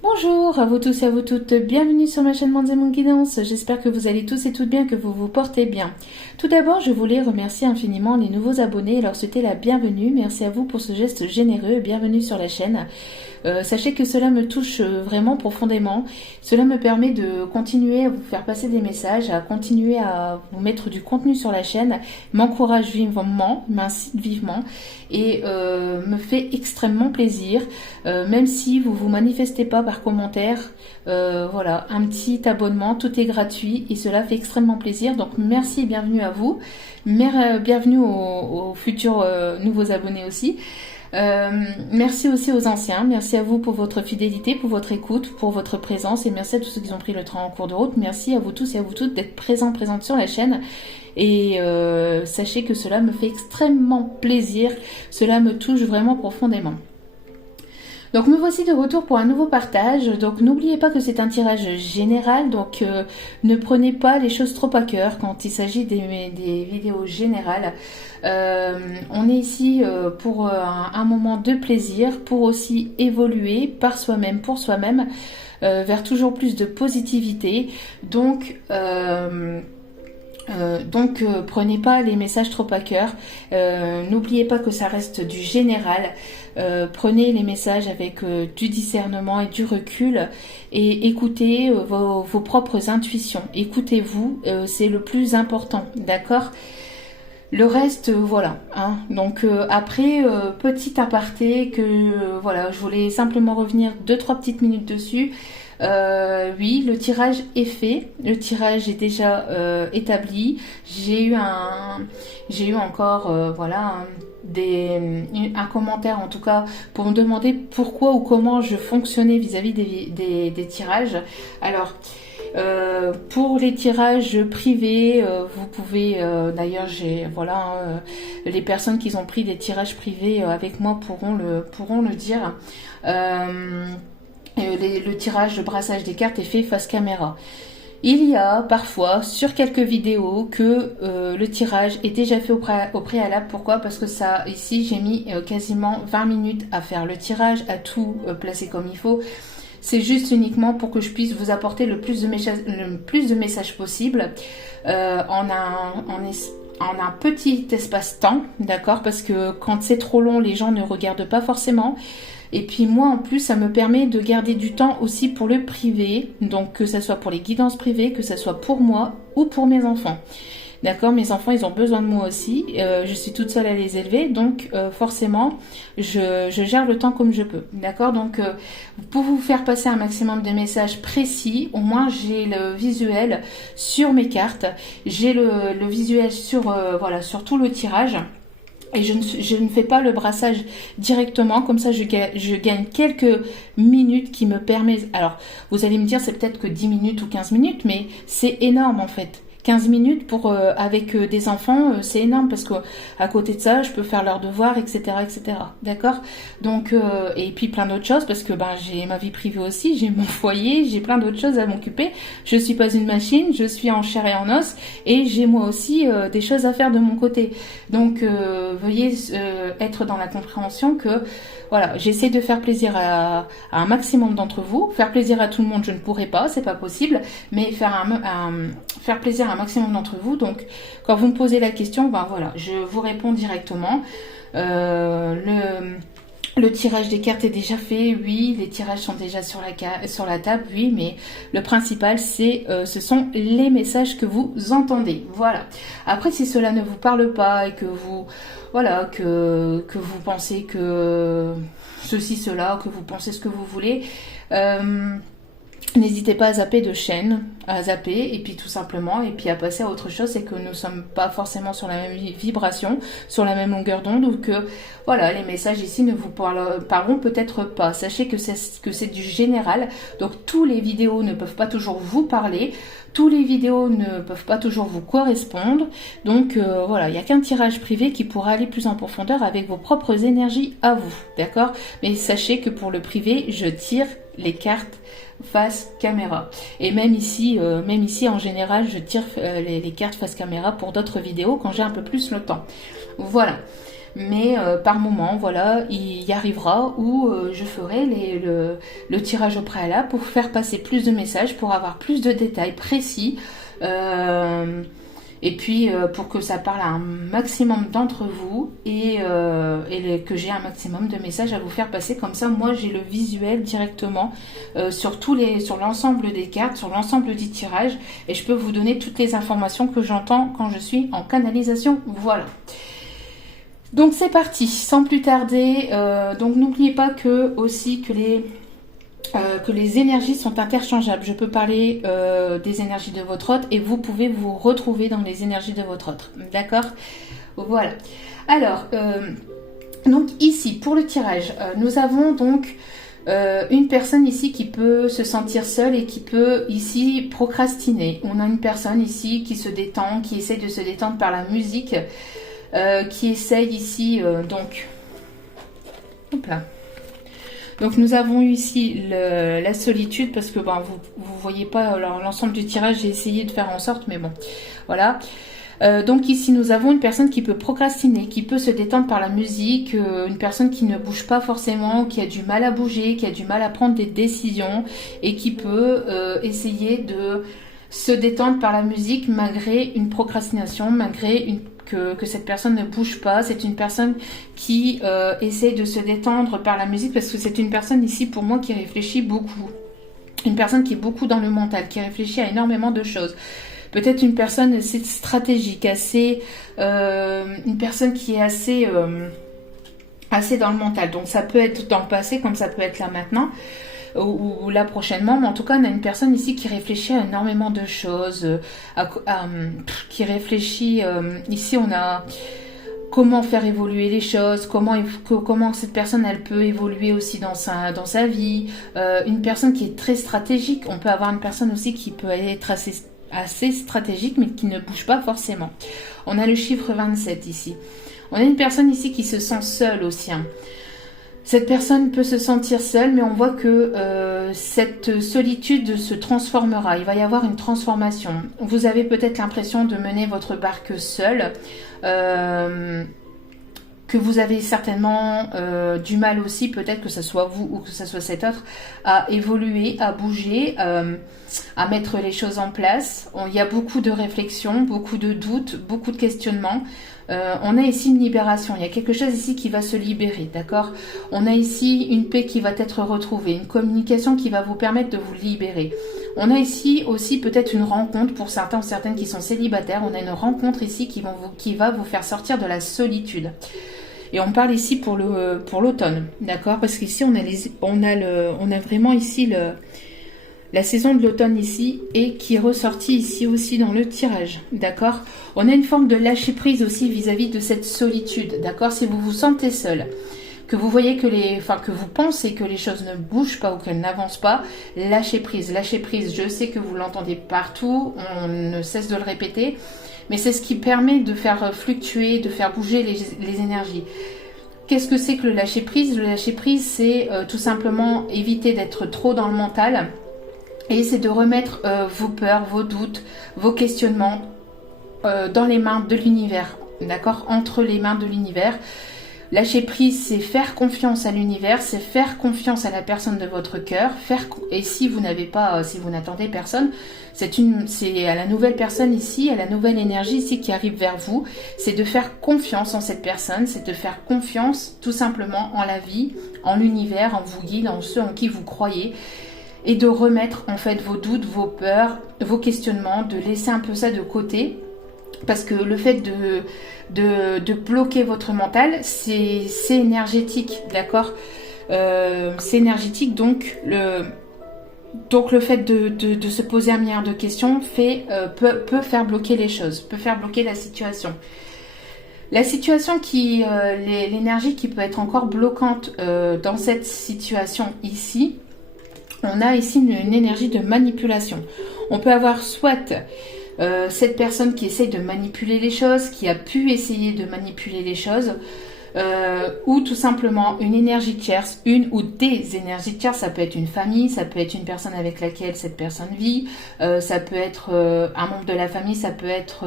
Bonjour à vous tous et à vous toutes, bienvenue sur ma chaîne Manzemon Guidance, j'espère que vous allez tous et toutes bien, que vous vous portez bien. Tout d'abord, je voulais remercier infiniment les nouveaux abonnés et leur souhaiter la bienvenue, merci à vous pour ce geste généreux et bienvenue sur la chaîne. Sachez que cela me touche vraiment profondément, cela me permet de continuer à vous faire passer des messages, à continuer à vous mettre du contenu sur la chaîne, m'encourage vivement, m'incite vivement et me fait extrêmement plaisir, même si vous vous manifestez pas par commentaire, voilà, un petit abonnement, tout est gratuit et cela fait extrêmement plaisir, donc merci et bienvenue à vous, bienvenue aux futurs nouveaux abonnés aussi. Merci aussi aux anciens, merci à vous pour votre fidélité, pour votre écoute, pour votre présence et merci à tous ceux qui ont pris le train en cours de route. Merci à vous tous et à vous toutes d'être présentes sur la chaîne et sachez que cela me fait extrêmement plaisir, cela me touche vraiment profondément. Donc me voici de retour pour un nouveau partage, donc n'oubliez pas que c'est un tirage général, donc ne prenez pas les choses trop à cœur quand il s'agit des vidéos générales. On est ici pour un moment de plaisir, pour aussi évoluer par soi-même, pour soi-même, vers toujours plus de positivité, donc prenez pas les messages trop à cœur, n'oubliez pas que ça reste du général, prenez les messages avec du discernement et du recul et écoutez vos propres intuitions, écoutez-vous, c'est le plus important, d'accord ? Le reste, voilà. Hein. Donc après, petit aparté que voilà, je voulais simplement revenir 2-3 petites minutes dessus. Oui, le tirage est fait, le tirage est déjà établi. J'ai eu encore voilà un commentaire en tout cas pour me demander pourquoi ou comment je fonctionnais vis-à-vis des tirages. Alors pour les tirages privés, vous pouvez d'ailleurs les personnes qui ont pris des tirages privés avec moi pourront le dire. Le tirage de brassage des cartes est fait face caméra. Il y a parfois sur quelques vidéos que le tirage est déjà fait au préalable. Pourquoi ? Parce que ça, ici, j'ai mis quasiment 20 minutes à faire le tirage, à tout placer comme il faut. C'est juste uniquement pour que je puisse vous apporter le plus de messages possible en un petit espace-temps, d'accord ? Parce que quand c'est trop long, les gens ne regardent pas forcément. Et puis moi en plus ça me permet de garder du temps aussi pour le privé, donc que ça soit pour les guidances privées, que ça soit pour moi ou pour mes enfants. D'accord, mes enfants ils ont besoin de moi aussi, je suis toute seule à les élever, donc forcément je gère le temps comme je peux. D'accord, donc pour vous faire passer un maximum de messages précis, au moins j'ai le visuel sur mes cartes, j'ai le visuel sur tout le tirage. Et je ne fais pas le brassage directement, comme ça je gagne quelques minutes qui me permettent... Alors, vous allez me dire c'est peut-être que 10 minutes ou 15 minutes, mais c'est énorme en fait. 15 minutes pour avec des enfants, c'est énorme parce que à côté de ça, je peux faire leurs devoirs, etc., etc. D'accord ? Donc et puis plein d'autres choses parce que j'ai ma vie privée aussi, j'ai mon foyer, j'ai plein d'autres choses à m'occuper. Je suis pas une machine, je suis en chair et en os et j'ai moi aussi des choses à faire de mon côté. Donc veuillez être dans la compréhension que voilà, j'essaie de faire plaisir à un maximum d'entre vous. Faire plaisir à tout le monde, je ne pourrai pas, c'est pas possible, mais faire plaisir à un maximum d'entre vous. Donc, quand vous me posez la question, voilà, je vous réponds directement. Le tirage des cartes est déjà fait, oui, les tirages sont déjà sur la table, oui, mais le principal, ce sont les messages que vous entendez. Voilà. Après, si cela ne vous parle pas et que vous pensez que ceci, cela, que vous pensez ce que vous voulez, n'hésitez pas à zapper de chaîne, et puis tout simplement, et puis à passer à autre chose, c'est que nous ne sommes pas forcément sur la même vibration, sur la même longueur d'onde, ou que voilà, les messages ici ne vous parleront peut-être pas. Sachez que c'est du général, donc tous les vidéos ne peuvent pas toujours vous parler, tous les vidéos ne peuvent pas toujours vous correspondre, donc voilà, il n'y a qu'un tirage privé qui pourra aller plus en profondeur avec vos propres énergies à vous, d'accord ? Mais sachez que pour le privé, je tire les cartes face caméra. Et même ici en général, je tire les cartes face caméra pour d'autres vidéos quand j'ai un peu plus le temps. Voilà. mais par moment, voilà, il y arrivera où je ferai le tirage au préalable pour faire passer plus de messages, pour avoir plus de détails précis, et puis pour que ça parle à un maximum d'entre vous et que j'ai un maximum de messages à vous faire passer. Comme ça, moi j'ai le visuel directement sur l'ensemble des cartes, sur l'ensemble du tirage, et je peux vous donner toutes les informations que j'entends quand je suis en canalisation. Voilà. Donc c'est parti, sans plus tarder. Donc n'oubliez pas que les énergies sont interchangeables. Je peux parler des énergies de votre hôte et vous pouvez vous retrouver dans les énergies de votre hôte. D'accord? Voilà. Alors, donc ici, pour le tirage, nous avons donc une personne ici qui peut se sentir seule et qui peut ici procrastiner. On a une personne ici qui se détend, qui essaie de se détendre par la musique, qui essaye ici, donc... Hop là. Donc nous avons eu ici la solitude, parce que bon, vous voyez pas l'ensemble du tirage, j'ai essayé de faire en sorte, mais bon, voilà. Donc ici nous avons une personne qui peut procrastiner, qui peut se détendre par la musique, une personne qui ne bouge pas forcément, qui a du mal à bouger, qui a du mal à prendre des décisions et qui peut essayer de se détendre par la musique malgré une procrastination, malgré que cette personne ne bouge pas. C'est une personne qui essaie de se détendre par la musique, parce que c'est une personne ici pour moi qui réfléchit beaucoup. Une personne qui est beaucoup dans le mental, qui réfléchit à énormément de choses. Peut-être une personne assez stratégique, une personne qui est assez dans le mental. Donc ça peut être dans le passé comme ça peut être là maintenant. Ou là prochainement, mais en tout cas on a une personne ici qui réfléchit à énormément de choses, qui réfléchit, ici on a comment faire évoluer les choses, comment cette personne elle peut évoluer aussi dans sa vie, une personne qui est très stratégique. On peut avoir une personne aussi qui peut être assez stratégique mais qui ne bouge pas forcément. On a le chiffre 27 ici. On a une personne ici qui se sent seule aussi, hein. Cette personne peut se sentir seule, mais on voit que cette solitude se transformera. Il va y avoir une transformation. Vous avez peut-être l'impression de mener votre barque seule, que vous avez certainement du mal aussi, peut-être que ce soit vous ou que ce soit cet autre, à évoluer, à bouger, à mettre les choses en place. Il y a beaucoup de réflexions, beaucoup de doutes, beaucoup de questionnements. On a ici une libération, il y a quelque chose ici qui va se libérer, d'accord? On a ici une paix qui va être retrouvée, une communication qui va vous permettre de vous libérer. On a ici aussi peut-être une rencontre pour certains ou certaines qui sont célibataires. On a une rencontre ici qui va vous faire sortir de la solitude. Et on parle ici pour l'automne, d'accord? Parce qu'ici on a vraiment ici la saison de l'automne ici, et qui est ressortie ici aussi dans le tirage, d'accord? On a une forme de lâcher prise aussi vis-à-vis de cette solitude, d'accord? Si vous vous sentez seul, que vous voyez que vous pensez que les choses ne bougent pas ou qu'elles n'avancent pas, lâchez prise, lâchez prise. Je sais que vous l'entendez partout, on ne cesse de le répéter, mais c'est ce qui permet de faire fluctuer, de faire bouger les énergies. Qu'est-ce que c'est que le lâcher prise? Le lâcher prise, c'est tout simplement éviter d'être trop dans le mental. Et c'est de remettre vos peurs, vos doutes, vos questionnements dans les mains de l'univers, d'accord? Entre les mains de l'univers. Lâcher prise, c'est faire confiance à l'univers, c'est faire confiance à la personne de votre cœur. Et si vous n'attendez personne, c'est à la nouvelle personne ici, à la nouvelle énergie ici qui arrive vers vous. C'est de faire confiance en cette personne, c'est de faire confiance tout simplement en la vie, en l'univers, en vous guide, en ceux en qui vous croyez. Et de remettre en fait vos doutes, vos peurs, vos questionnements, de laisser un peu ça de côté. Parce que le fait de bloquer votre mental, c'est énergétique, d'accord? C'est énergétique, donc le fait de se poser un milliard de questions peut faire bloquer les choses, peut faire bloquer la situation. La situation l'énergie qui peut être encore bloquante dans cette situation ici, on a ici une énergie de manipulation. On peut avoir soit cette personne qui essaye de manipuler les choses, qui a pu essayer de manipuler les choses, ou tout simplement une énergie tierce, une ou des énergies tierces. Ça peut être une famille, ça peut être une personne avec laquelle cette personne vit, ça peut être un membre de la famille, ça peut être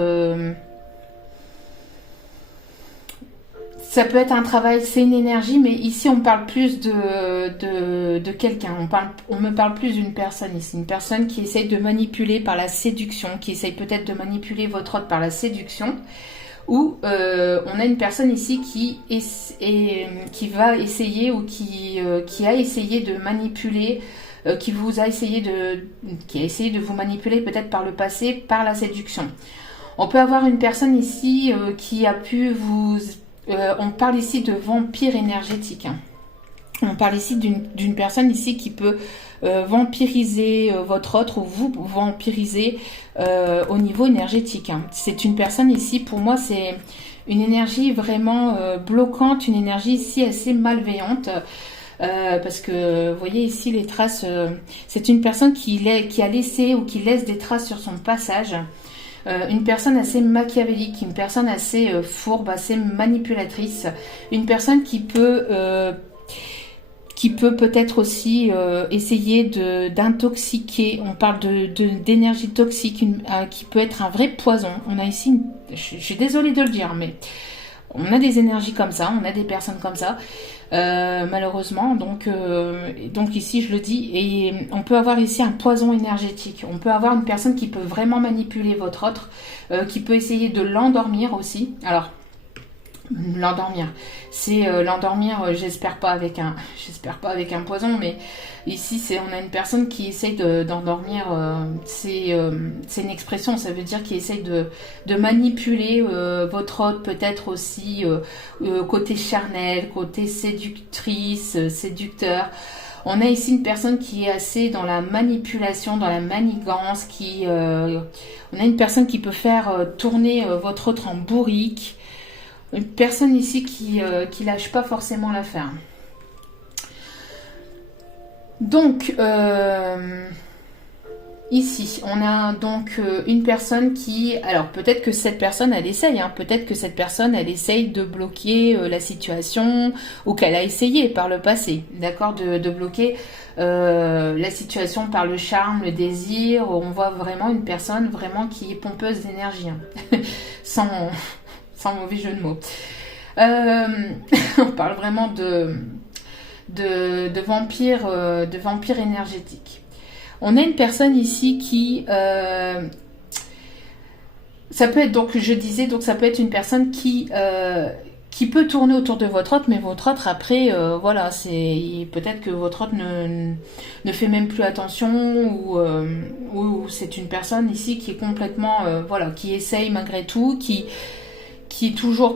Ça peut être un travail, c'est une énergie, mais ici on parle plus de quelqu'un. On me parle plus d'une personne ici. Une personne qui essaye de manipuler par la séduction, qui essaye peut-être de manipuler votre autre par la séduction. Ou on a une personne ici qui va essayer ou qui a essayé de manipuler, qui a essayé de vous manipuler peut-être par le passé, par la séduction. On peut avoir une personne ici qui a pu vous... on parle ici de vampire énergétique. Hein. On parle ici d'une personne ici qui peut vampiriser votre autre ou vous vampiriser au niveau énergétique. Hein. C'est une personne ici, pour moi, c'est une énergie vraiment bloquante, une énergie ici assez malveillante. Parce que vous voyez ici les traces, c'est une personne qui a laissé ou qui laisse des traces sur son passage. Une personne assez machiavélique, une personne assez fourbe, assez manipulatrice, une personne qui peut peut-être aussi essayer d'intoxiquer. On parle d'énergie toxique qui peut être un vrai poison. On a ici, je suis désolée de le dire, mais on a des énergies comme ça, on a des personnes comme ça. Malheureusement, donc ici je le dis, et on peut avoir ici un poison énergétique. On peut avoir une personne qui peut vraiment manipuler votre autre, qui peut essayer de l'endormir aussi. Alors l'endormir, c'est l'endormir, j'espère pas avec un poison, mais ici on a une personne qui essaye d'endormir, c'est une expression, ça veut dire qu'il essaye de manipuler votre autre, peut-être aussi côté charnel, côté séductrice, séducteur. On a ici une personne qui est assez dans la manipulation, dans la manigance, on a une personne qui peut faire tourner votre autre en bourrique. Une personne ici qui lâche pas forcément l'affaire. Donc, ici, on a donc une personne qui... Alors, peut-être que cette personne, elle essaye. Hein, peut-être que cette personne, elle essaye de bloquer la situation ou qu'elle a essayé par le passé, d'accord, de bloquer la situation par le charme, le désir. On voit vraiment une personne vraiment qui est pompeuse d'énergie. Hein, sans mauvais jeu de mots. On parle vraiment de vampire énergétique. On a une personne ici qui... ça peut être, donc je disais, donc ça peut être une personne qui peut tourner autour de votre autre, mais votre autre après, voilà, c'est peut-être que votre autre ne fait même plus attention, ou c'est une personne ici qui est complètement, voilà, qui essaye malgré tout, qui est toujours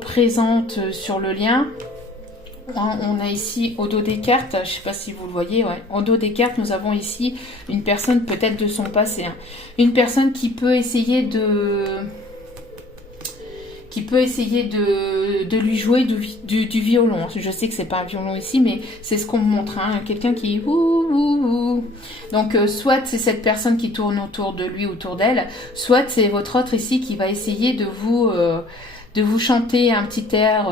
présente sur le lien. On a ici au dos des cartes, je ne sais pas si vous le voyez, ouais. Au dos des cartes, nous avons ici une personne peut-être de son passé, hein. Une personne qui peut essayer de lui jouer du violon. Je sais que c'est pas un violon ici, mais c'est ce qu'on me montre, hein. Quelqu'un qui donc soit c'est cette personne qui tourne autour de lui, autour d'elle, soit c'est votre autre ici qui va essayer de vous chanter un petit air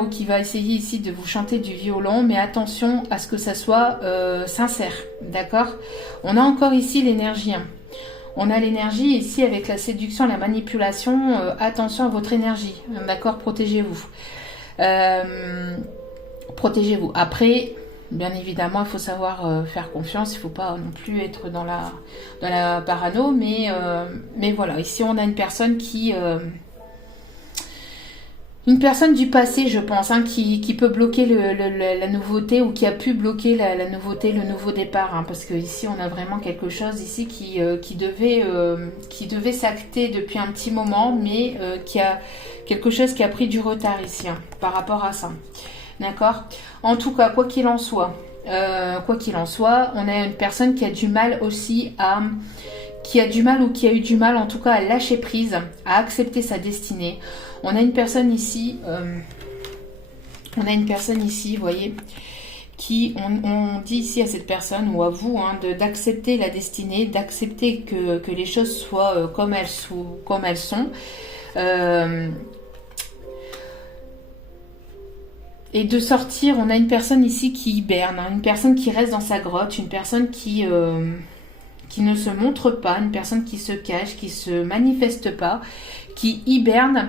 ou qui va essayer ici de vous chanter du violon, mais attention à ce que ça soit sincère, d'accord? On a encore ici l'énergie, hein. On a l'énergie ici avec la séduction, la manipulation. Attention à votre énergie, d'accord? Protégez-vous. Protégez-vous. Après, bien évidemment, il faut savoir faire confiance. Il ne faut pas non plus être dans la parano. Mais voilà, ici on a une personne qui... une personne du passé, je pense, hein, qui peut bloquer la nouveauté, ou qui a pu bloquer la nouveauté, le nouveau départ, hein, parce que ici on a vraiment quelque chose ici qui devait s'acter depuis un petit moment, mais qui a quelque chose qui a pris du retard ici, hein, par rapport à ça. D'accord? En tout cas, quoi qu'il en soit, on a une personne qui a du mal aussi qui a eu du mal en tout cas à lâcher prise, à accepter sa destinée. On a une personne ici, vous voyez, qui, on dit ici à cette personne ou à vous, hein, d'accepter la destinée, d'accepter que les choses soient comme elles sont. Et de sortir, on a une personne ici qui hiberne, hein, une personne qui reste dans sa grotte, une personne qui ne se montre pas, une personne qui se cache, qui se manifeste pas, qui hiberne.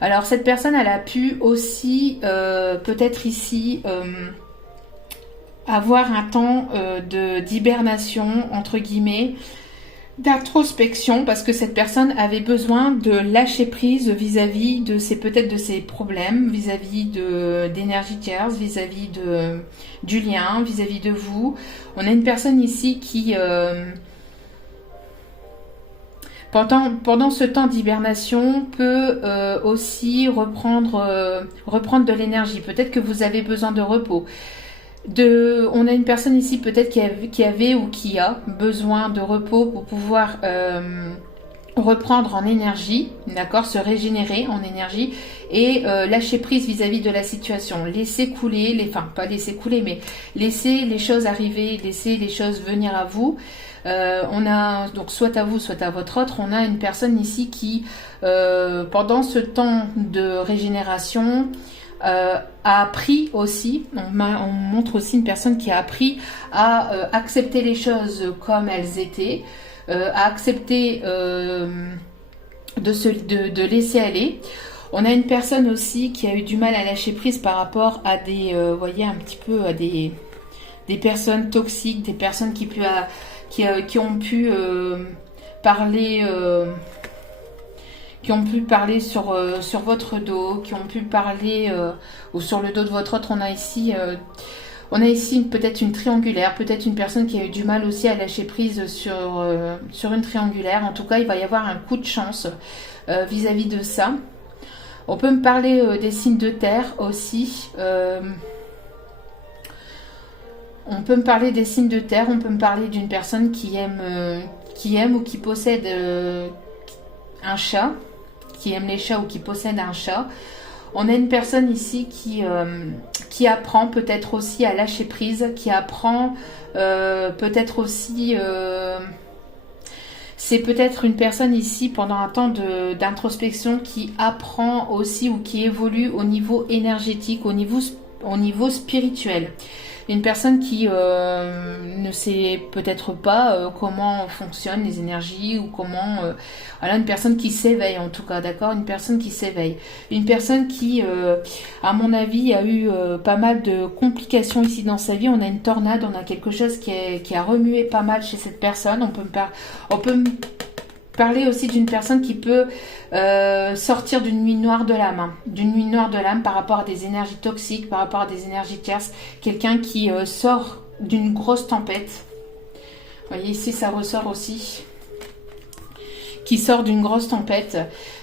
Alors cette personne, elle a pu aussi peut-être ici avoir un temps d'hibernation, entre guillemets, d'introspection, parce que cette personne avait besoin de lâcher prise vis-à-vis de peut-être de ses problèmes, vis-à-vis d'énergie tierce, vis-à-vis du lien, vis-à-vis de vous. On a une personne ici qui pendant ce temps d'hibernation peut aussi reprendre de l'énergie. Peut-être que vous avez besoin de repos. On a une personne ici peut-être qui avait ou qui a besoin de repos pour pouvoir reprendre en énergie, d'accord, se régénérer en énergie et lâcher prise vis-à-vis de la situation, laisser couler, enfin pas laisser couler, mais laisser les choses arriver, laisser les choses venir à vous. On a donc soit à vous, soit à votre autre, on a une personne ici qui, pendant ce temps de régénération, a appris aussi, on montre aussi une personne qui a appris à accepter les choses comme elles étaient, à accepter de laisser aller. On a une personne aussi qui a eu du mal à lâcher prise par rapport à des, voyez un petit peu à des personnes toxiques, des personnes qui ont pu parler. Qui ont pu parler sur votre dos, qui ont pu parler ou sur le dos de votre autre. On a ici peut-être une triangulaire, peut-être une personne qui a eu du mal aussi à lâcher prise sur une triangulaire. En tout cas, il va y avoir un coup de chance vis-à-vis de ça. On peut me parler des signes de terre aussi. On peut me parler des signes de terre, on peut me parler d'une personne qui aime ou qui possède un chat, qui aime les chats ou qui possède un chat. On a une personne ici qui apprend peut-être aussi à lâcher prise, qui apprend peut-être aussi... c'est peut-être une personne ici pendant un temps d'introspection qui apprend aussi ou qui évolue au niveau énergétique, au niveau spirituel. Une personne qui ne sait peut-être pas comment fonctionnent les énergies ou comment... voilà, une personne qui s'éveille en tout cas, d'accord. Une personne qui s'éveille. Une personne qui, à mon avis, a eu pas mal de complications ici dans sa vie. On a une tornade, on a quelque chose qui a remué pas mal chez cette personne. On peut parler aussi d'une personne qui peut sortir d'une nuit noire de l'âme, d'une nuit noire de l'âme par rapport à des énergies toxiques, par rapport à des énergies tierces, quelqu'un qui sort d'une grosse tempête. Vous voyez ici ça ressort aussi, qui sort d'une grosse tempête,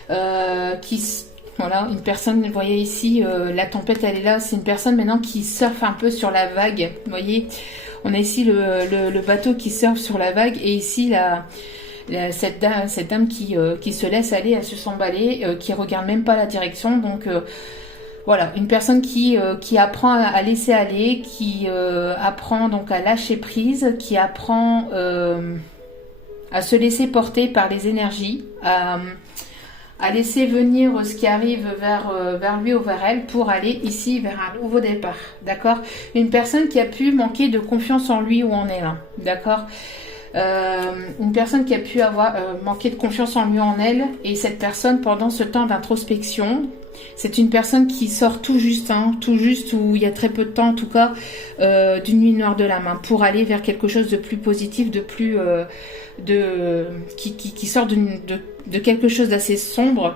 voilà, une personne, vous voyez ici la tempête elle est là, c'est une personne maintenant qui surfe un peu sur la vague, vous voyez, on a ici le bateau qui surfe sur la vague et ici cette dame qui se laisse aller, elle se s'emballer, qui regarde même pas la direction. Donc voilà, une personne qui apprend à laisser aller, qui apprend donc à lâcher prise, qui apprend à se laisser porter par les énergies, à laisser venir ce qui arrive vers lui ou vers elle pour aller ici vers un nouveau départ, d'accord. Une personne qui a pu manquer de confiance en lui ou en elle, hein, d'accord. Une personne qui a pu avoir manqué de confiance en lui ou en elle, et cette personne pendant ce temps d'introspection, c'est une personne qui sort tout juste où il y a très peu de temps en tout cas d'une nuit noire de l'âme, hein, pour aller vers quelque chose de plus positif, de plus qui sort de quelque chose d'assez sombre,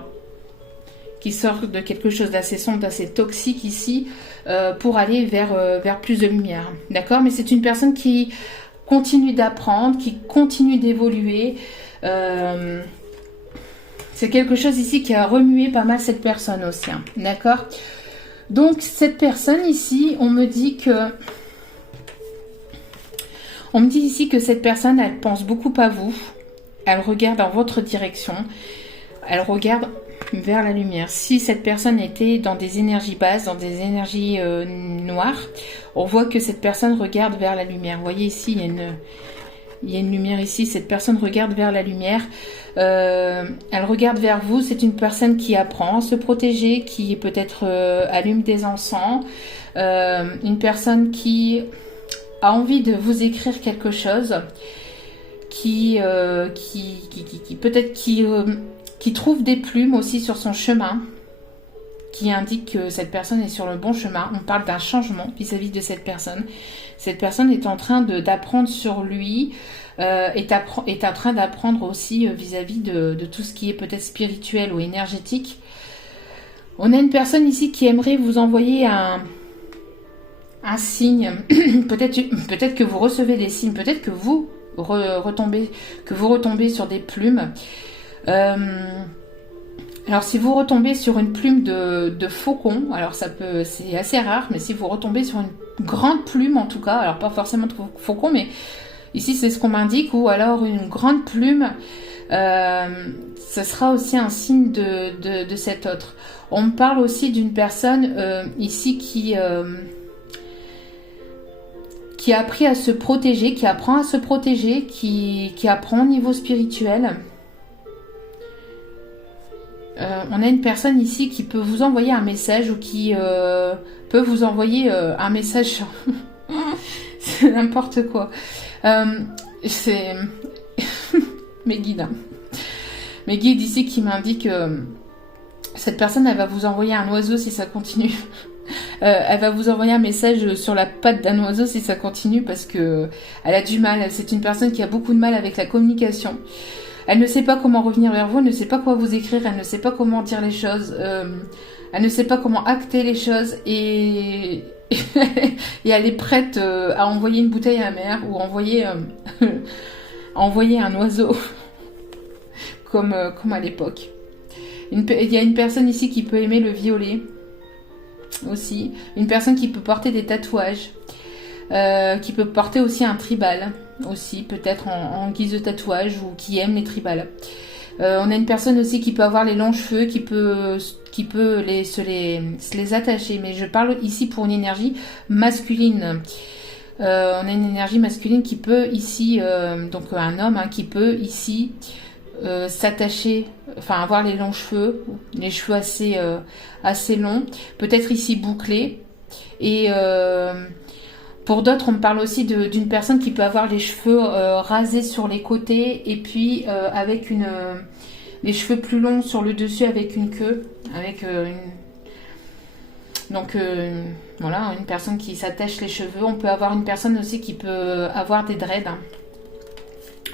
qui sort de quelque chose d'assez sombre, d'assez toxique ici, pour aller vers plus de lumière, d'accord. Mais c'est une personne qui continue d'apprendre, qui continue d'évoluer. C'est quelque chose ici qui a remué pas mal cette personne aussi, hein, d'accord. Donc cette personne ici, on me dit ici que cette personne, elle pense beaucoup à vous, elle regarde dans votre direction, elle regarde vers la lumière. Si cette personne était dans des énergies basses, dans des énergies noires, on voit que cette personne regarde vers la lumière. Vous voyez ici, il y a une lumière ici, cette personne regarde vers la lumière, elle regarde vers vous. C'est une personne qui apprend à se protéger, qui peut-être allume des encens, une personne qui a envie de vous écrire quelque chose, qui peut-être qui trouve des plumes aussi sur son chemin, qui indique que cette personne est sur le bon chemin. On parle d'un changement vis-à-vis de cette personne. Cette personne est en train d'apprendre sur lui, est en train d'apprendre aussi vis-à-vis de tout ce qui est peut-être spirituel ou énergétique. On a une personne ici qui aimerait vous envoyer un signe. Peut-être que vous recevez des signes, peut-être que vous retombez sur des plumes. Alors si vous retombez sur une plume de faucon, alors c'est assez rare, mais si vous retombez sur une grande plume en tout cas, alors pas forcément de faucon, mais ici c'est ce qu'on m'indique, ou alors une grande plume, ce sera aussi un signe de cet autre. On me parle aussi d'une personne ici qui a appris à se protéger, qui apprend à se protéger, qui apprend au niveau spirituel. On a une personne ici qui peut vous envoyer un message ou qui peut vous envoyer un message sur... C'est n'importe quoi. C'est mes guides. Hein. Mes guides ici qui m'indiquent cette personne, elle va vous envoyer un oiseau si ça continue. Elle va vous envoyer un message sur la patte d'un oiseau si ça continue parce que elle a du mal. C'est une personne qui a beaucoup de mal avec la communication. Elle ne sait pas comment revenir vers vous, elle ne sait pas quoi vous écrire, elle ne sait pas comment dire les choses, elle ne sait pas comment acter les choses et elle est prête à envoyer une bouteille à mer ou envoyer un oiseau comme à l'époque. Il y a une personne ici qui peut aimer le violet aussi, une personne qui peut porter des tatouages, qui peut porter aussi un tribal. Aussi peut-être en guise de tatouage ou qui aime les tribales. On a une personne aussi qui peut avoir les longs cheveux, qui peut se les attacher, mais je parle ici pour une énergie masculine. On a une énergie masculine qui peut ici, donc un homme qui peut ici s'attacher, enfin avoir les longs cheveux, les cheveux assez longs, peut-être ici bouclés et pour d'autres, on me parle aussi d'une personne qui peut avoir les cheveux rasés sur les côtés et puis avec les cheveux plus longs sur le dessus avec une queue. Voilà, une personne qui s'attache les cheveux. On peut avoir une personne aussi qui peut avoir des dreads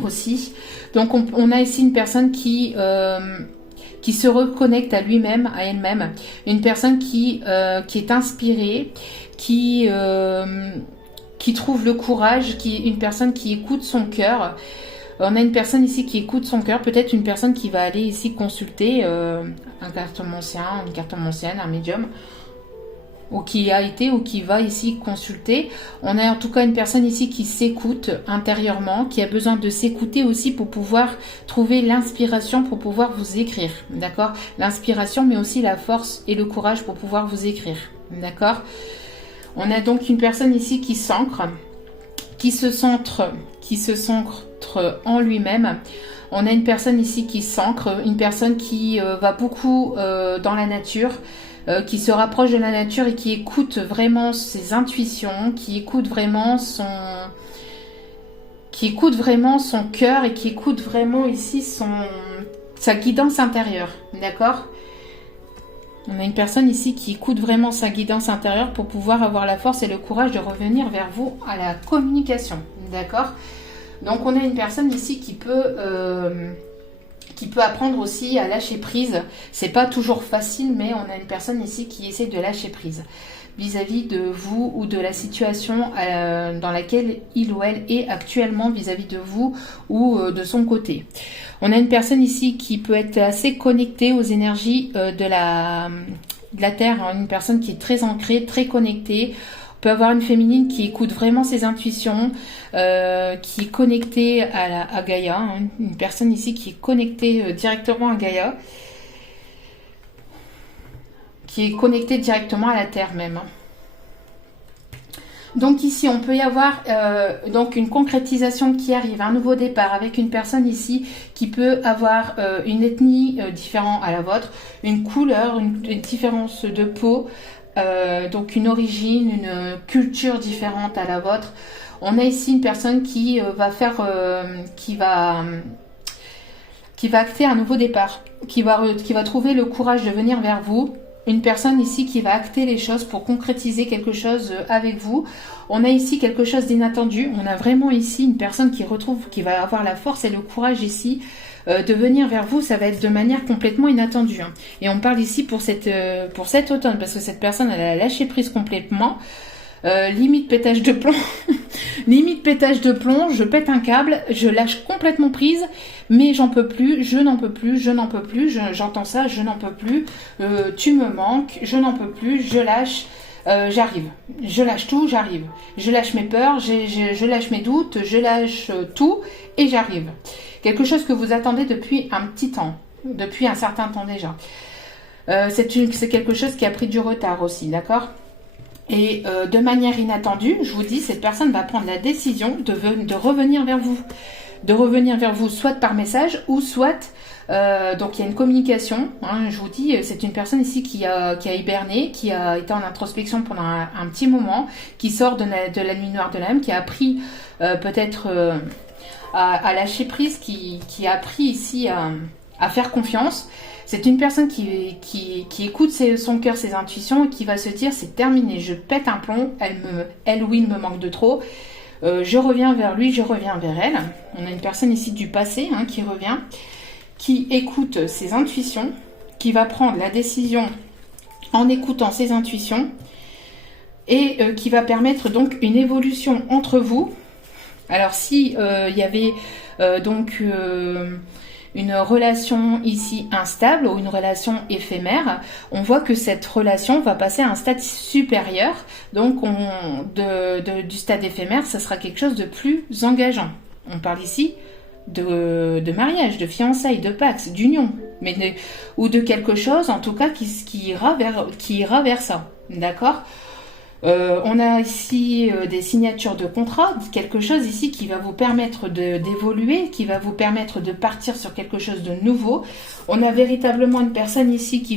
aussi. Donc on a ici une personne qui se reconnecte à lui-même, à elle-même. Une personne qui est inspirée, qui trouve le courage, une personne qui écoute son cœur. On a une personne ici qui écoute son cœur, peut-être une personne qui va aller ici consulter un cartomancienne, un médium, ou qui a été ou qui va ici consulter. On a en tout cas une personne ici qui s'écoute intérieurement, qui a besoin de s'écouter aussi pour pouvoir trouver l'inspiration pour pouvoir vous écrire, d'accord? L'inspiration mais aussi la force et le courage pour pouvoir vous écrire, d'accord? On a donc une personne ici qui s'ancre, qui se centre en lui-même. On a une personne ici qui s'ancre, une personne qui va beaucoup dans la nature, qui se rapproche de la nature et qui écoute vraiment ses intuitions, qui écoute vraiment son cœur et qui écoute vraiment ici sa guidance intérieure, d'accord? On a une personne ici qui écoute vraiment sa guidance intérieure pour pouvoir avoir la force et le courage de revenir vers vous à la communication. D'accord? Donc on a une personne ici qui peut apprendre aussi à lâcher prise. C'est pas toujours facile, mais on a une personne ici qui essaie de lâcher prise vis-à-vis de vous ou de la situation dans laquelle il ou elle est actuellement vis-à-vis de vous ou de son côté. On a une personne ici qui peut être assez connectée aux énergies de la Terre, hein, une personne qui est très ancrée, très connectée. On peut avoir une féminine qui écoute vraiment ses intuitions, qui est connectée à Gaïa, hein, une personne ici qui est connectée directement à Gaïa, qui est connectée directement à la Terre même. Donc ici, on peut y avoir donc une concrétisation qui arrive, un nouveau départ avec une personne ici qui peut avoir une ethnie différente à la vôtre, une couleur, une différence de peau, donc une origine, une culture différente à la vôtre. On a ici une personne qui va qui va acter un nouveau départ, qui va trouver le courage de venir vers vous. Une personne ici qui va acter les choses pour concrétiser quelque chose avec vous. On a ici quelque chose d'inattendu. On a vraiment ici une personne qui va avoir la force et le courage ici de venir vers vous. Ça va être de manière complètement inattendue. Hein. Et on parle ici pour cet automne, parce que cette personne, elle a lâché prise complètement. Limite pétage de plomb. Limite pétage de plomb, je pète un câble, je lâche complètement prise, mais j'en peux plus, je n'en peux plus, je n'en peux plus, j'entends ça, je n'en peux plus, tu me manques, je n'en peux plus, je lâche, j'arrive. Je lâche tout, j'arrive. Je lâche mes peurs, je lâche mes doutes, je lâche tout et j'arrive. Quelque chose que vous attendez depuis un petit temps, depuis un certain temps déjà. C'est quelque chose qui a pris du retard aussi, d'accord ? Et de manière inattendue, je vous dis, cette personne va prendre la décision de revenir vers vous. De revenir vers vous, soit par message, ou soit... donc il y a une communication. Hein, je vous dis, c'est une personne ici qui a hiberné, qui a été en introspection pendant un petit moment, qui sort de la nuit noire de l'âme, qui a appris peut-être à lâcher prise, qui a appris ici à faire confiance. C'est une personne qui écoute son cœur, ses intuitions et qui va se dire c'est terminé, je pète un plomb, elle ou il me manque de trop, je reviens vers lui, je reviens vers elle. On a une personne ici du passé qui revient, qui écoute ses intuitions, qui va prendre la décision en écoutant ses intuitions et qui va permettre donc une évolution entre vous. Alors si il y avait une relation ici instable ou une relation éphémère, on voit que cette relation va passer à un stade supérieur. Donc du stade éphémère, ça sera quelque chose de plus engageant. On parle ici de mariage, de fiançailles, de pax, d'union, ou de quelque chose en tout cas qui ira vers ça. D'accord ? On a ici des signatures de contrat, quelque chose ici qui va vous permettre d'évoluer, qui va vous permettre de partir sur quelque chose de nouveau. On a véritablement une personne ici qui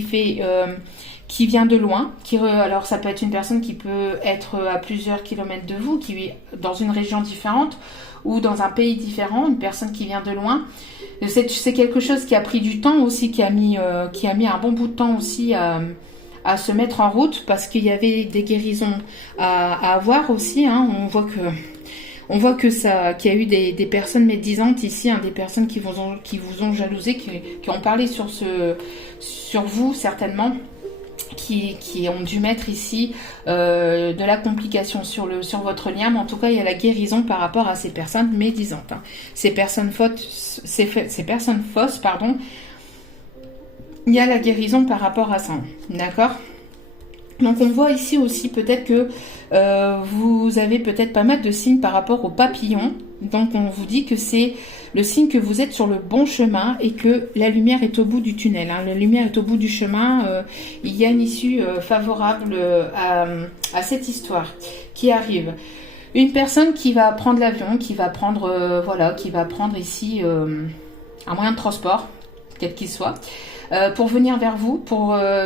vient de loin. Alors ça peut être une personne qui peut être à plusieurs kilomètres de vous, qui vit dans une région différente ou dans un pays différent, une personne qui vient de loin. C'est quelque chose qui a pris du temps aussi, qui a mis un bon bout de temps aussi à se mettre en route parce qu'il y avait des guérisons à avoir aussi. Hein. On voit que qu'il y a eu des personnes médisantes ici, des personnes qui vous ont jalousé, qui ont parlé sur vous certainement, qui ont dû mettre ici de la complication sur votre lien, mais en tout cas il y a la guérison par rapport à ces personnes médisantes. Hein. Ces personnes fausses, il y a la guérison par rapport à ça, d'accord ? Donc on voit ici aussi peut-être que vous avez peut-être pas mal de signes par rapport aux papillons. Donc on vous dit que c'est le signe que vous êtes sur le bon chemin et que la lumière est au bout du tunnel. Hein. La lumière est au bout du chemin. Il y a une issue favorable à cette histoire qui arrive. Une personne qui va prendre l'avion, qui va prendre ici un moyen de transport, quel qu'il soit. Pour venir vers vous,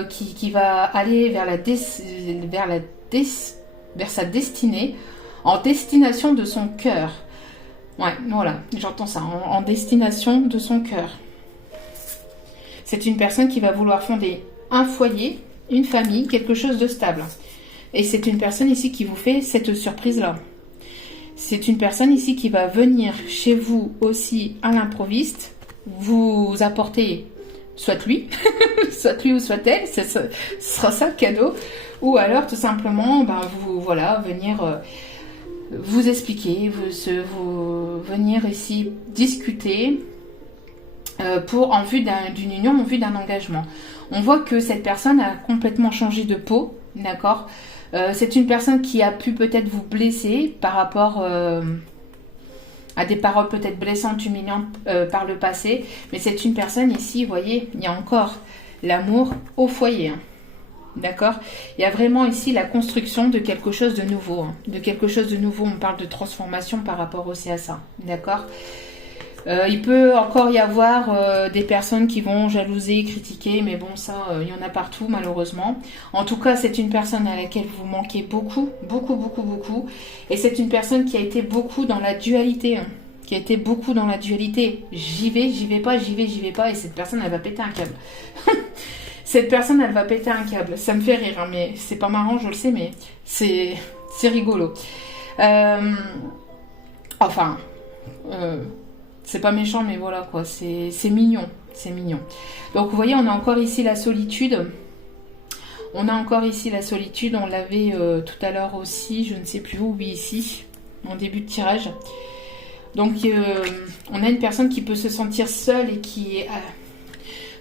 qui va aller vers sa destinée, en destination de son cœur. Ouais, voilà, j'entends ça, en destination de son cœur. C'est une personne qui va vouloir fonder un foyer, une famille, quelque chose de stable. Et c'est une personne ici qui vous fait cette surprise-là. C'est une personne ici qui va venir chez vous aussi à l'improviste, vous apporter soit lui ou soit elle, ce sera ça le cadeau, ou alors tout simplement venir vous expliquer, venir ici discuter en vue d'une union, en vue d'un engagement. On voit que cette personne a complètement changé de peau, d'accord ? C'est une personne qui a pu peut-être vous blesser par rapport à des paroles peut-être blessantes, humiliantes par le passé, mais c'est une personne ici, vous voyez, il y a encore l'amour au foyer, hein. D'accord ? Il y a vraiment ici la construction de quelque chose de nouveau, hein. De quelque chose de nouveau, on parle de transformation par rapport aussi à ça, d'accord ? Il peut encore y avoir des personnes qui vont jalouser, critiquer, mais bon, ça, il y en a partout, malheureusement. En tout cas, c'est une personne à laquelle vous manquez beaucoup, beaucoup, beaucoup, beaucoup. Et c'est une personne qui a été beaucoup dans la dualité, hein, qui a été beaucoup dans la dualité. J'y vais pas, j'y vais pas, et cette personne, elle va péter un câble. Cette personne, elle va péter un câble. Ça me fait rire, hein, mais c'est pas marrant, je le sais, mais c'est rigolo. Enfin, c'est pas méchant, mais voilà, quoi. C'est mignon. C'est mignon. Donc, vous voyez, on a encore ici la solitude. On a encore ici la solitude. On l'avait tout à l'heure aussi, je ne sais plus où, oui, ici, en début de tirage. Donc, on a une personne qui peut se sentir seule et qui est...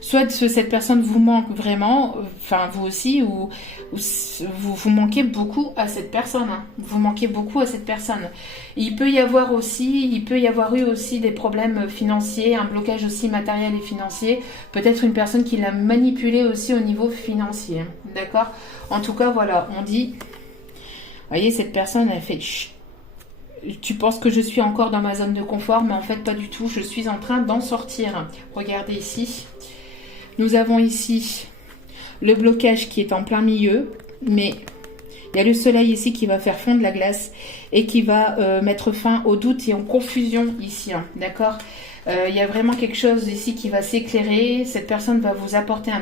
soit cette personne vous manque vraiment, enfin vous aussi, ou vous manquez beaucoup à cette personne. Hein. Vous manquez beaucoup à cette personne. Et il peut y avoir eu aussi des problèmes financiers, un blocage aussi matériel et financier. Peut-être une personne qui l'a manipulé aussi au niveau financier. D'accord? En tout cas, voilà, on dit... Vous voyez, cette personne, elle fait... Chut, tu penses que je suis encore dans ma zone de confort, mais en fait pas du tout. Je suis en train d'en sortir. Regardez ici. Nous avons ici le blocage qui est en plein milieu, mais il y a le soleil ici qui va faire fondre la glace et qui va mettre fin au doute et en confusion ici. Hein, d'accord? Il y a vraiment quelque chose ici qui va s'éclairer. Cette personne va vous apporter un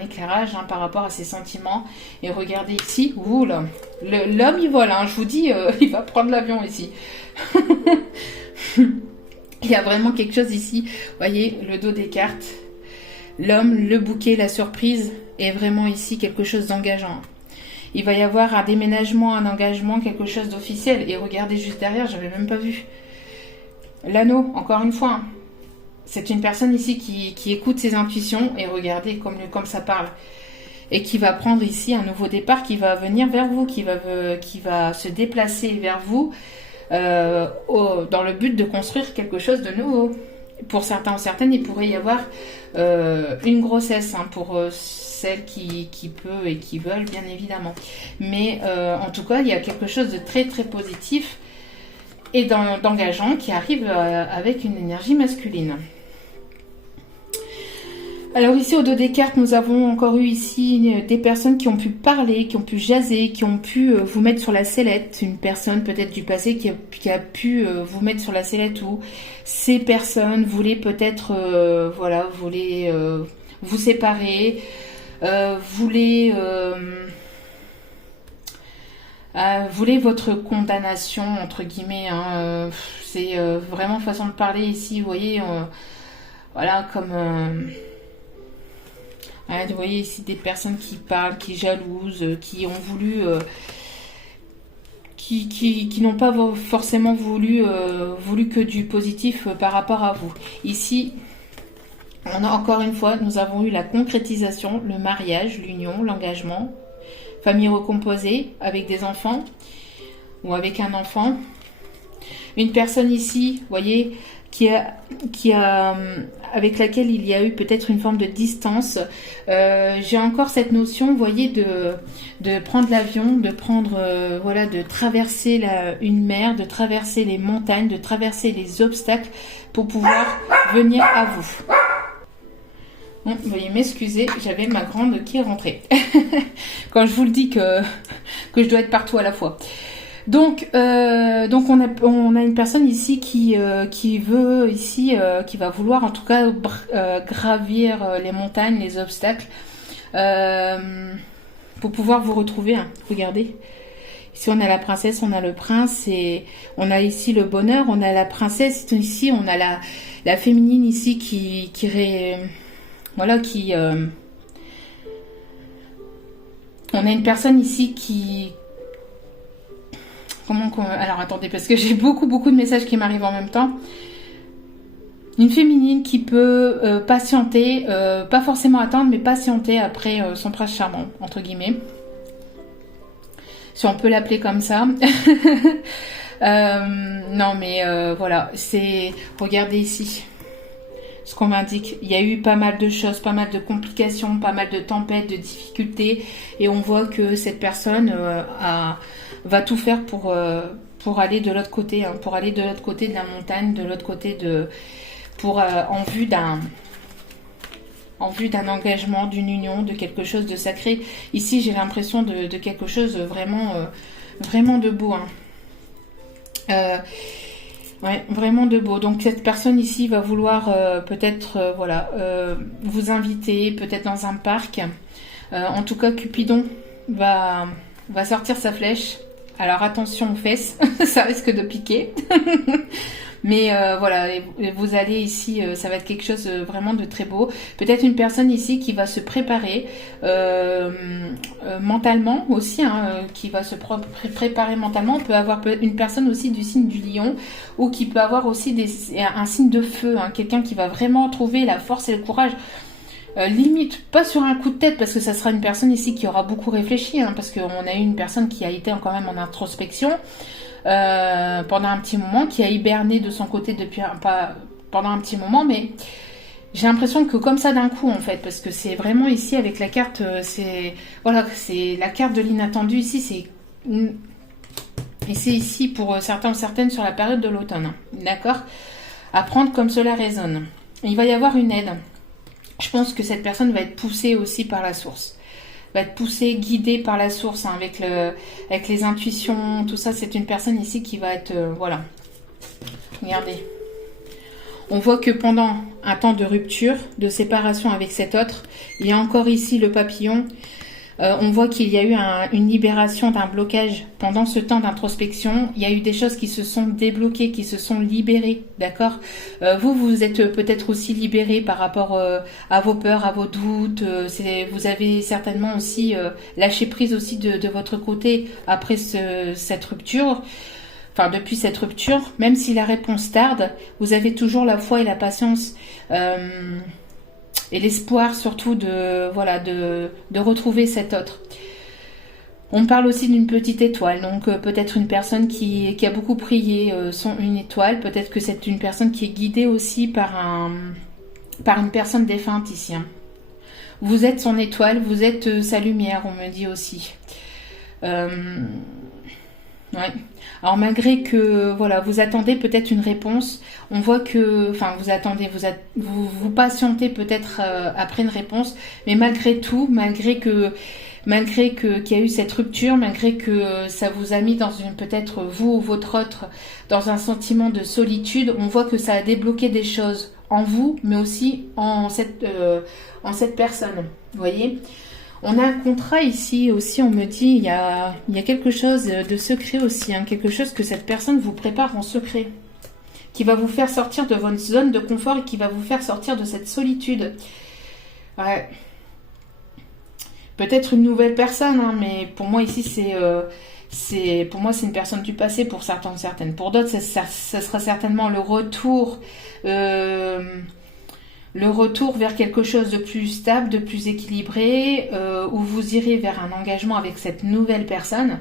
éclairage hein, par rapport à ses sentiments. Et regardez ici, ouh là, l'homme il vole, hein, je vous dis, il va prendre l'avion ici. Il y a vraiment quelque chose ici. Vous voyez, le dos des cartes. L'homme, le bouquet, la surprise est vraiment ici quelque chose d'engageant. Il va y avoir un déménagement, un engagement, quelque chose d'officiel. Et regardez juste derrière, j'avais même pas vu. L'anneau, encore une fois. Hein. C'est une personne ici qui écoute ses intuitions et regardez comme ça parle. Et qui va prendre ici un nouveau départ, qui va venir vers vous, qui va se déplacer vers vous dans le but de construire quelque chose de nouveau. Pour certains ou certaines, il pourrait y avoir une grossesse hein, pour celles qui peuvent et qui veulent, bien évidemment. Mais en tout cas, il y a quelque chose de très très positif et d'engageant qui arrive avec une énergie masculine. Alors ici, au dos des cartes, nous avons encore eu ici des personnes qui ont pu parler, qui ont pu jaser, qui ont pu vous mettre sur la sellette. Une personne peut-être du passé qui a pu vous mettre sur la sellette ou ces personnes voulaient peut-être voulaient vous séparer, voulaient votre condamnation, entre guillemets. Hein, c'est vraiment façon de parler ici, vous voyez, voilà, comme... vous voyez ici des personnes qui parlent, qui jalousent, qui ont voulu... qui n'ont pas forcément voulu que du positif par rapport à vous. Ici, on a encore une fois, nous avons eu la concrétisation, le mariage, l'union, l'engagement, famille recomposée avec des enfants ou avec un enfant. Une personne ici, vous voyez, avec laquelle il y a eu peut-être une forme de distance. J'ai encore cette notion, vous voyez, de prendre l'avion, de prendre, de traverser une mer, de traverser les montagnes, de traverser les obstacles pour pouvoir venir à vous. Bon, veuillez m'excuser, j'avais ma grande qui est rentrée. Quand je vous le dis que je dois être partout à la fois. Donc on a une personne ici qui veut ici, qui va vouloir en tout cas gravir les montagnes, les obstacles, pour pouvoir vous retrouver. Hein. Regardez, ici on a la princesse, on a le prince et on a ici le bonheur, on a la princesse ici, on a la féminine ici on a une personne ici qui... Alors attendez, parce que j'ai beaucoup de messages qui m'arrivent en même temps. Une féminine qui peut patienter, pas forcément attendre, mais patienter après son prince charmant, entre guillemets. Si on peut l'appeler comme ça. Non mais voilà, regardez ici. Ce qu'on m'indique, il y a eu pas mal de choses, pas mal de complications, pas mal de tempêtes, de difficultés, et on voit que cette personne va tout faire pour aller de l'autre côté, hein, pour aller de l'autre côté de la montagne, de l'autre côté en vue d'un engagement, d'une union, de quelque chose de sacré. Ici, j'ai l'impression de quelque chose vraiment de beau. Hein. Ouais, vraiment de beau. Donc cette personne ici va vouloir peut-être voilà vous inviter, peut-être dans un parc. En tout cas, Cupidon va sortir sa flèche. Alors attention aux fesses, ça risque de piquer. Mais voilà, et vous allez ici, ça va être quelque chose vraiment de très beau. Peut-être une personne ici qui va se préparer mentalement aussi, hein, qui va se préparer mentalement. On peut avoir une personne aussi du signe du lion ou qui peut avoir aussi un signe de feu, hein, quelqu'un qui va vraiment trouver la force et le courage. Limite, pas sur un coup de tête, parce que ça sera une personne ici qui aura beaucoup réfléchi, hein, parce qu'on a eu une personne qui a été quand même en introspection pendant un petit moment, qui a hiberné de son côté pendant un petit moment, mais j'ai l'impression que comme ça d'un coup en fait, parce que c'est vraiment ici avec la carte, c'est la carte de l'inattendu ici, et c'est ici pour certains ou certaines sur la période de l'automne, d'accord, à prendre comme cela résonne. Il va y avoir une aide. Je pense que cette personne va être poussée aussi par la source. Va être poussée, guidée par la source, hein, avec les intuitions, tout ça. C'est une personne ici qui va être... voilà. Regardez. On voit que pendant un temps de rupture, de séparation avec cet autre, il y a encore ici le papillon. On voit qu'il y a eu une libération d'un blocage pendant ce temps d'introspection. Il y a eu des choses qui se sont débloquées, qui se sont libérées, d'accord. Vous êtes peut-être aussi libéré par rapport à vos peurs, à vos doutes. Vous avez certainement aussi lâché prise aussi de votre côté après cette rupture. Enfin, depuis cette rupture, même si la réponse tarde, vous avez toujours la foi et la patience. Et l'espoir surtout de retrouver cet autre. On parle aussi d'une petite étoile, donc peut-être une personne qui a beaucoup prié une étoile, peut-être que c'est une personne qui est guidée aussi par une personne défunte ici. Hein. Vous êtes son étoile, vous êtes sa lumière, on me dit aussi. Ouais. Alors malgré que voilà, vous attendez peut-être une réponse, on voit que, enfin vous attendez, vous patientez peut-être après une réponse, mais malgré tout, malgré qu'il y a eu cette rupture, malgré que ça vous a mis dans peut-être vous ou votre autre dans un sentiment de solitude, on voit que ça a débloqué des choses en vous, mais aussi en cette personne. Vous voyez ? On a un contrat ici aussi, on me dit, il y a quelque chose de secret aussi, hein, quelque chose que cette personne vous prépare en secret, qui va vous faire sortir de votre zone de confort et qui va vous faire sortir de cette solitude. Ouais. Peut-être une nouvelle personne, hein, mais pour moi ici c'est une personne du passé pour certains, certaines. Pour d'autres, ça sera certainement le retour vers quelque chose de plus stable, de plus équilibré, où vous irez vers un engagement avec cette nouvelle personne.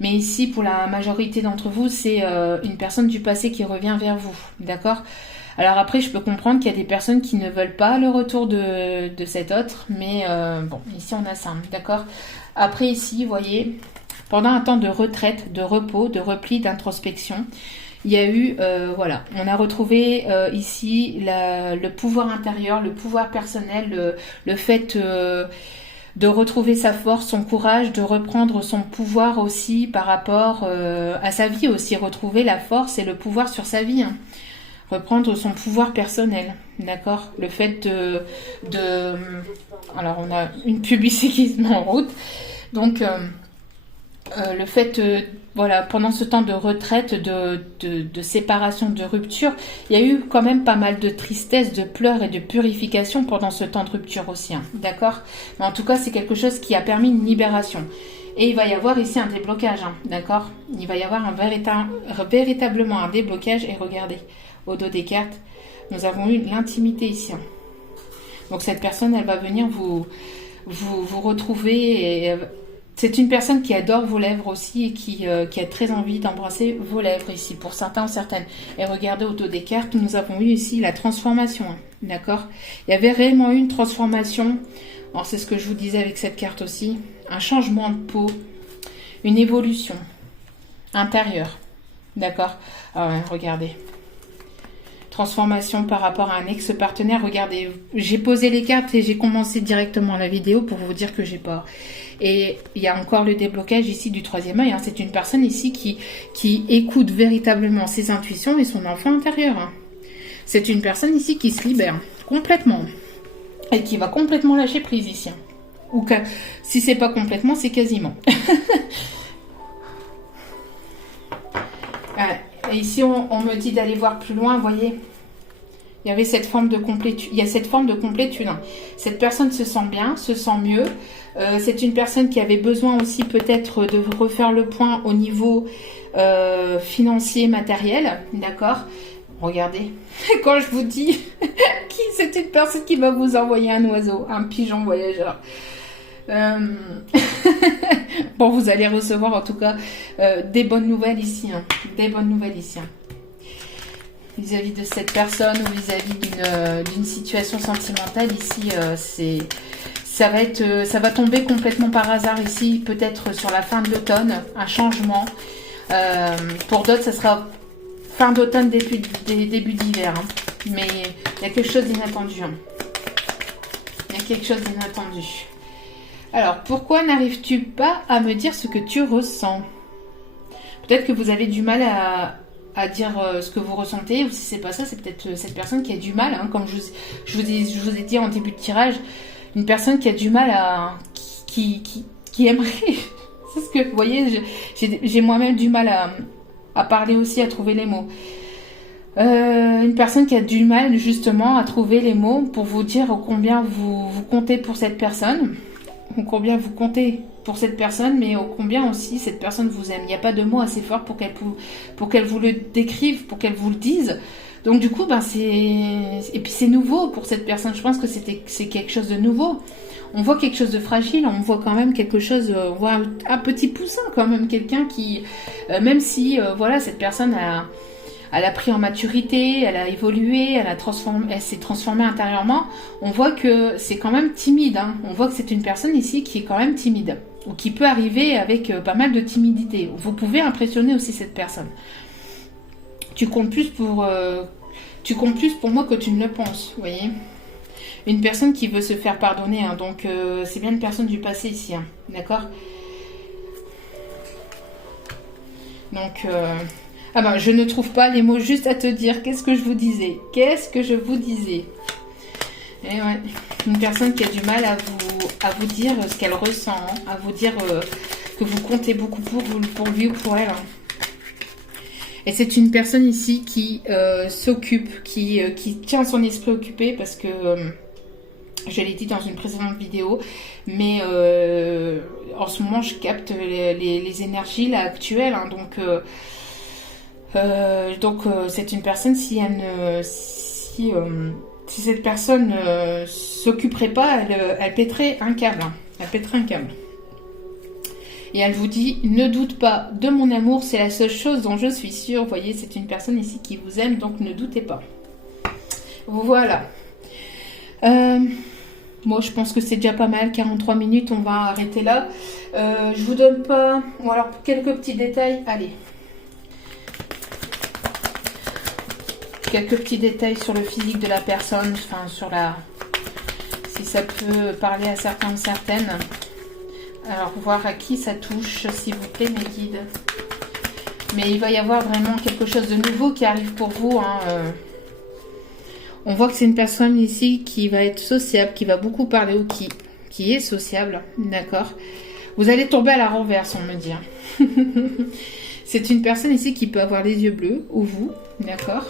Mais ici, pour la majorité d'entre vous, c'est une personne du passé qui revient vers vous, d'accord ? Alors après, je peux comprendre qu'il y a des personnes qui ne veulent pas le retour de cet autre, mais bon, ici on a ça, d'accord ? Après ici, vous voyez, pendant un temps de retraite, de repos, de repli, d'introspection, il y a eu, on a retrouvé ici le pouvoir intérieur, le pouvoir personnel, le fait de retrouver sa force, son courage, de reprendre son pouvoir aussi par rapport à sa vie aussi, retrouver la force et le pouvoir sur sa vie, hein. Reprendre son pouvoir personnel, d'accord ? Le fait alors on a une publicité qui se met en route, donc le fait, pendant ce temps de retraite, de séparation, de rupture, il y a eu quand même pas mal de tristesse, de pleurs et de purification pendant ce temps de rupture aussi, hein, d'accord ? Mais en tout cas, c'est quelque chose qui a permis une libération. Et il va y avoir ici un déblocage, hein, d'accord ? Il va y avoir véritablement un déblocage. Et regardez, au dos des cartes, nous avons eu l'intimité ici. Hein. Donc cette personne, elle va venir vous retrouver. Et c'est une personne qui adore vos lèvres aussi et qui a très envie d'embrasser vos lèvres ici, pour certains ou certaines. Et regardez au dos des cartes, nous avons eu ici la transformation, hein, d'accord ? Il y avait réellement eu une transformation. Alors c'est ce que je vous disais avec cette carte aussi. Un changement de peau, une évolution intérieure, d'accord ? Regardez. transformation par rapport à un ex-partenaire. Regardez, j'ai posé les cartes et j'ai commencé directement la vidéo pour vous dire que j'ai pas. Et il y a encore le déblocage ici du troisième œil. Hein. C'est une personne ici qui écoute véritablement ses intuitions et son enfant intérieur. Hein. C'est une personne ici qui se libère complètement et qui va complètement lâcher prise ici. Hein. Ou que, si c'est pas complètement, c'est quasiment. Et ici, on me dit d'aller voir plus loin, vous voyez. Il y avait cette forme de complétude. Il y a cette forme de complétude. Hein. Cette personne se sent bien, se sent mieux. C'est une personne qui avait besoin aussi peut-être de refaire le point au niveau financier, matériel. D'accord ? Regardez. Quand je vous dis qui c'est une personne qui va vous envoyer un oiseau, un pigeon voyageur. Bon, vous allez recevoir en tout cas des bonnes nouvelles ici. Hein. Des bonnes nouvelles ici. Hein. Vis-à-vis de cette personne ou vis-à-vis d'une situation sentimentale ici, ça va tomber complètement par hasard ici, peut-être sur la fin de l'automne, un changement. Pour d'autres, ça sera fin d'automne, début d'hiver. Hein. Mais il y a quelque chose d'inattendu. Hein. Il y a quelque chose d'inattendu. Alors, pourquoi n'arrives-tu pas à me dire ce que tu ressens? Peut-être que vous avez du mal à dire ce que vous ressentez, ou si c'est pas ça, c'est peut-être cette personne qui a du mal, hein, comme je vous ai dit en début de tirage, une personne qui a du mal qui aimerait, c'est ce que, vous voyez, j'ai moi-même du mal à parler aussi, à trouver les mots. Une personne qui a du mal justement à trouver les mots pour vous dire combien vous comptez pour cette personne, ou combien vous comptez pour cette personne, mais combien aussi cette personne vous aime. Il n'y a pas de mots assez forts pour qu'elle vous le décrive, pour qu'elle vous le dise. Donc du coup, et puis c'est nouveau pour cette personne. Je pense que c'est quelque chose de nouveau. On voit quelque chose de fragile, on voit quand même quelque chose, on voit un petit poussin quand même, quelqu'un qui, même si voilà, cette personne elle a pris en maturité, elle a évolué, elle s'est transformée intérieurement. On voit que c'est quand même timide. Hein. On voit que c'est une personne ici qui est quand même timide, ou qui peut arriver avec pas mal de timidité. Vous pouvez impressionner aussi cette personne. Tu comptes plus pour moi que tu ne le penses, vous voyez. Une personne qui veut se faire pardonner, hein. Donc c'est bien une personne du passé ici, hein. D'accord. Donc ah ben, je ne trouve pas les mots juste à te dire. Qu'est-ce que je vous disais? Et ouais, une personne qui a du mal à vous dire ce qu'elle ressent, hein, à vous dire que vous comptez beaucoup pour lui ou pour elle. Hein. Et c'est une personne ici qui s'occupe, qui tient son esprit occupé, parce que je l'ai dit dans une précédente vidéo, mais en ce moment je capte les énergies là, actuelles, hein, donc c'est une personne, si cette personne ne s'occuperait pas, elle pèterait un câble. Hein. Elle pèterait un câble. Et elle vous dit, ne doute pas de mon amour, c'est la seule chose dont je suis sûre. Vous voyez, c'est une personne ici qui vous aime, donc ne doutez pas. Voilà. Moi, je pense que c'est déjà pas mal, 43 minutes, on va arrêter là. Je vous donne pas... Bon, alors, pour quelques petits détails, allez. Quelques petits détails sur le physique de la personne, enfin, si ça peut parler à certains ou certaines. Alors, voir à qui ça touche, s'il vous plaît, mes guides. Mais il va y avoir vraiment quelque chose de nouveau qui arrive pour vous, hein, On voit que c'est une personne ici qui va être sociable, qui va beaucoup parler ou qui est sociable, d'accord. Vous allez tomber à la renverse, on me dit. C'est une personne ici qui peut avoir les yeux bleus, ou vous, d'accord.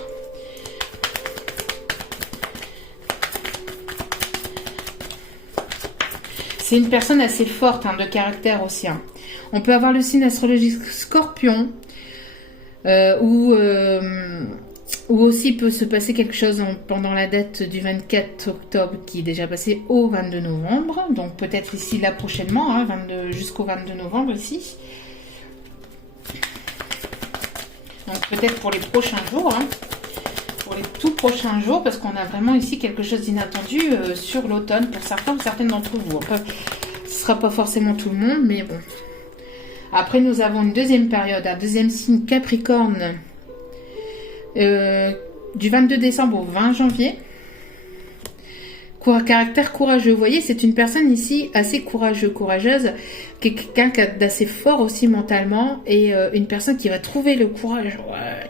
C'est une personne assez forte, hein, de caractère aussi. Hein. On peut avoir le signe astrologique Scorpion, ou aussi peut se passer quelque chose pendant la date du 24 octobre qui est déjà passé au 22 novembre. Donc peut-être ici là prochainement, hein, jusqu'au 22 novembre ici. Donc peut-être pour les prochains jours, hein, pour les tout prochains jours, parce qu'on a vraiment ici quelque chose d'inattendu sur l'automne pour certains ou certaines d'entre vous. Enfin, ce ne sera pas forcément tout le monde, mais bon. Après nous avons une deuxième période, un deuxième signe Capricorne. du 22 décembre au 20 janvier. Caractère courageux. Vous voyez, c'est une personne ici assez courageuse, quelqu'un d'assez fort aussi mentalement et une personne qui va trouver le courage,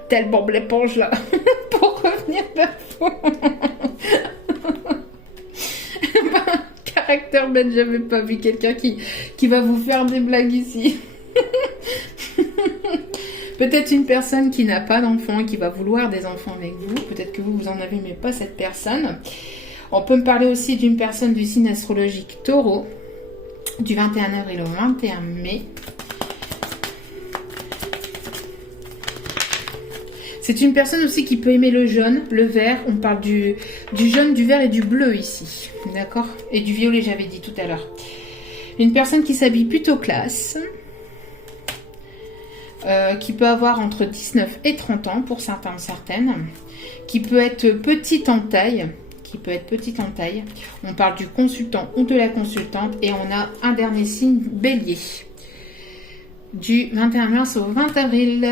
telle Bob l'éponge là, pour revenir vers vous. Caractère bête, j'avais pas vu quelqu'un qui va vous faire des blagues ici. Peut-être une personne qui n'a pas d'enfant et qui va vouloir des enfants avec vous. Peut-être que vous en avez, mais pas cette personne. On peut me parler aussi d'une personne du signe astrologique Taureau, du 21 avril au 21 mai. C'est une personne aussi qui peut aimer le jaune, le vert. On parle du jaune, du vert et du bleu ici. D'accord? Et du violet, j'avais dit tout à l'heure. Une personne qui s'habille plutôt classe. Qui peut avoir entre 19 et 30 ans pour certaines. Qui peut être petite en taille. On parle du consultant ou de la consultante. Et on a un dernier signe, Bélier. Du 21 mars au 20 avril.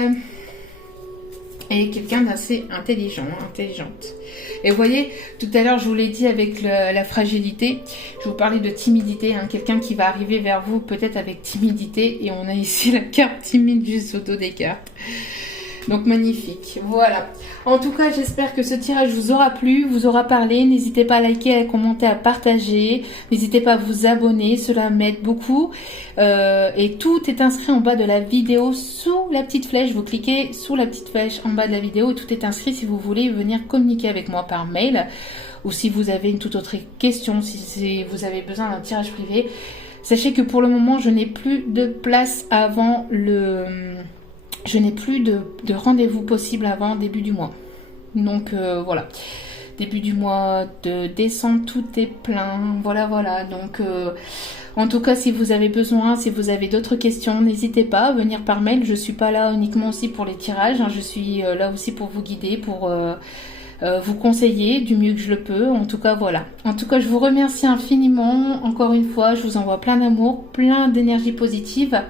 Et quelqu'un d'assez intelligente. Et vous voyez, tout à l'heure, je vous l'ai dit avec la fragilité, je vous parlais de timidité, hein, quelqu'un qui va arriver vers vous peut-être avec timidité, et on a ici la carte timide juste au dos des cartes. Donc magnifique, voilà. En tout cas, j'espère que ce tirage vous aura plu, vous aura parlé. N'hésitez pas à liker, à commenter, à partager. N'hésitez pas à vous abonner, cela m'aide beaucoup. Et tout est inscrit en bas de la vidéo sous la petite flèche. Vous cliquez sous la petite flèche en bas de la vidéo et tout est inscrit si vous voulez venir communiquer avec moi par mail. Ou si vous avez une toute autre question, si vous avez besoin d'un tirage privé. Sachez que pour le moment, je n'ai plus de place avant le... Je n'ai plus de rendez-vous possible avant début du mois. Donc voilà. Début du mois de décembre, tout est plein. Voilà. Donc en tout cas, si vous avez besoin, si vous avez d'autres questions, n'hésitez pas à venir par mail. Je suis pas là uniquement aussi pour les tirages. Hein. Je suis là aussi pour vous guider, pour vous conseiller du mieux que je le peux. En tout cas, voilà. En tout cas, je vous remercie infiniment. Encore une fois, je vous envoie plein d'amour, plein d'énergie positive.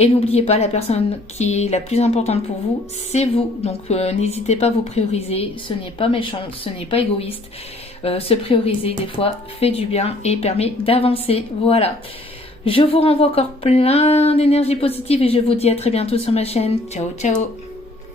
Et n'oubliez pas, la personne qui est la plus importante pour vous, c'est vous. Donc n'hésitez pas à vous prioriser. Ce n'est pas méchant, ce n'est pas égoïste. Se prioriser, des fois, fait du bien et permet d'avancer. Voilà. Je vous renvoie encore plein d'énergie positive et je vous dis à très bientôt sur ma chaîne. Ciao, ciao.